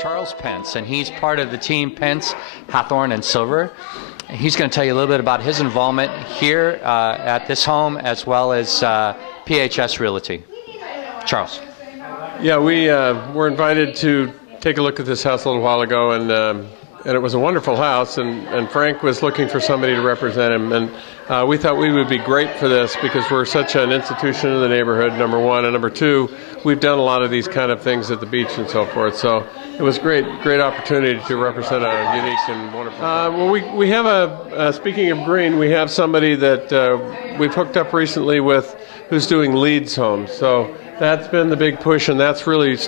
Charles Pence, and he's part of the team Pence, Hathorn, and Silver. He's going to tell you a little bit about his involvement here at this home, as well as PHS Realty. Charles. Yeah, we were invited to take a look at this house a little while ago, and it was a wonderful house, and Frank was looking for somebody to represent him, and we thought we would be great for this because we're such an institution in the neighborhood, number one, and number two, we've done a lot of these kind of things at the beach and so forth, so it was great opportunity to represent a unique and wonderful well, we have speaking of green, we have somebody that we've hooked up recently with who's doing Leeds homes, so that's been the big push, and that's really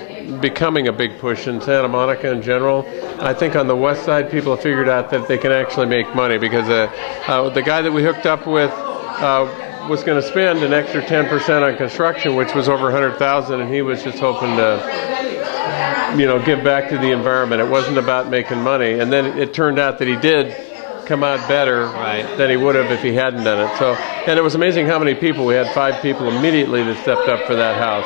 becoming a big push in Santa Monica in general. I think on the west side, people have figured out that they can actually make money because the guy that we hooked up with was going to spend an extra 10% on construction, which was over $100,000, and he was just hoping to, give back to the environment. It wasn't about making money, and then it turned out that he did come out better than he would have if he hadn't done it. So, and it was amazing how many people. We had 5 people immediately that stepped up for that house.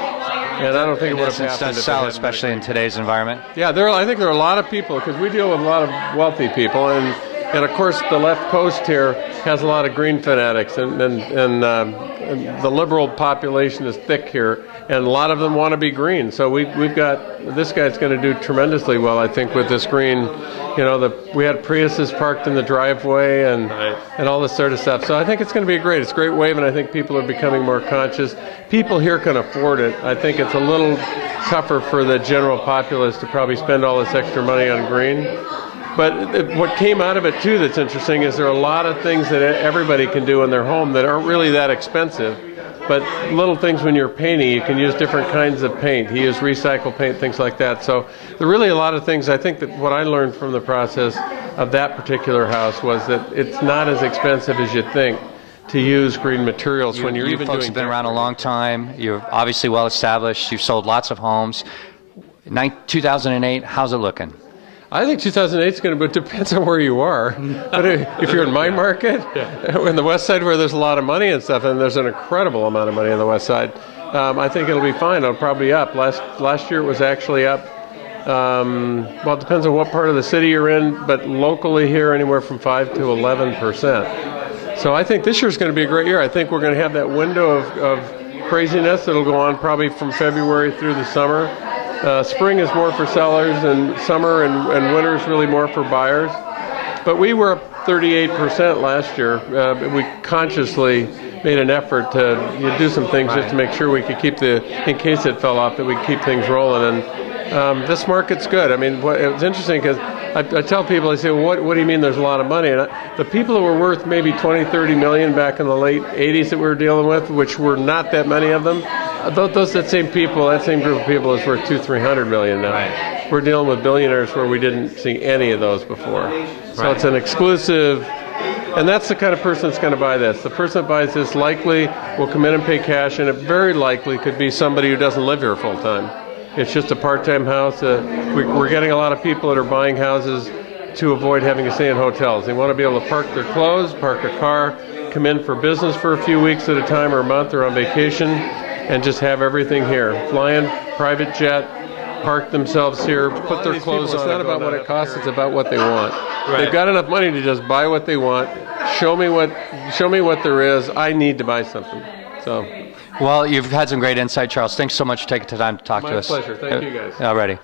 And I don't think it would have happened. Does sell, especially in today's environment. Yeah, I think there are a lot of people, because we deal with a lot of wealthy people, and of course the left coast here has a lot of green fanatics, and the liberal population is thick here, and a lot of them want to be green. So we've got, this guy's going to do tremendously well, I think, with this green. We had Priuses parked in the driveway and all this sort of stuff. So I think it's going to be great. It's a great wave, and I think people are becoming more conscious. People here can afford it. I think it's a little tougher for the general populace to probably spend all this extra money on green. But what came out of it, too, that's interesting is there are a lot of things that everybody can do in their home that aren't really that expensive. But little things when you're painting, you can use different kinds of paint. He used recycled paint, things like that. So there are really a lot of things. I think that what I learned from the process of that particular house was that it's not as expensive as you think to use green materials when you're even doing. You folks have been around a long time. You're obviously well established. You've sold lots of homes. 2008, how's it looking? I think 2008 is going to, but it depends on where you are. But if you're in my market, in the west side where there's a lot of money and stuff, and there's an incredible amount of money on the west side, I think it'll be fine. It'll probably be up. Last year it was actually up. Well, it depends on what part of the city you're in, but locally here anywhere from 5 to 11%. So I think this year's going to be a great year. I think we're going to have that window of craziness that'll go on probably from February through the summer. Spring is more for sellers, and summer and winter is really more for buyers. But we were up 38% last year. We consciously made an effort to do some things just to make sure we could keep in case it fell off, that we keep things rolling. And this market's good. I mean, it's interesting because I tell people, I say, well, what do you mean there's a lot of money? And the people that were worth maybe 20, 30 million back in the late 80s that we were dealing with, which were not that many of them, that same group of people is worth 200-300 million now. Right. We're dealing with billionaires where we didn't see any of those before. So it's an exclusive, and that's the kind of person that's going to buy this. The person that buys this likely will come in and pay cash, and it very likely could be somebody who doesn't live here full time. It's just a part-time house. We're getting a lot of people that are buying houses to avoid having to stay in hotels. They want to be able to park their clothes, park a car, come in for business for a few weeks at a time or a month or on vacation, and just have everything here. Fly in, private jet, park themselves here, put their clothes on. It's not about what it costs, it's about what they want. Right. They've got enough money to just buy what they want. Show me what there is. I need to buy something. So. Well, you've had some great insight, Charles. Thanks so much for taking the time to talk to us. My pleasure. Thank you, guys. All righty.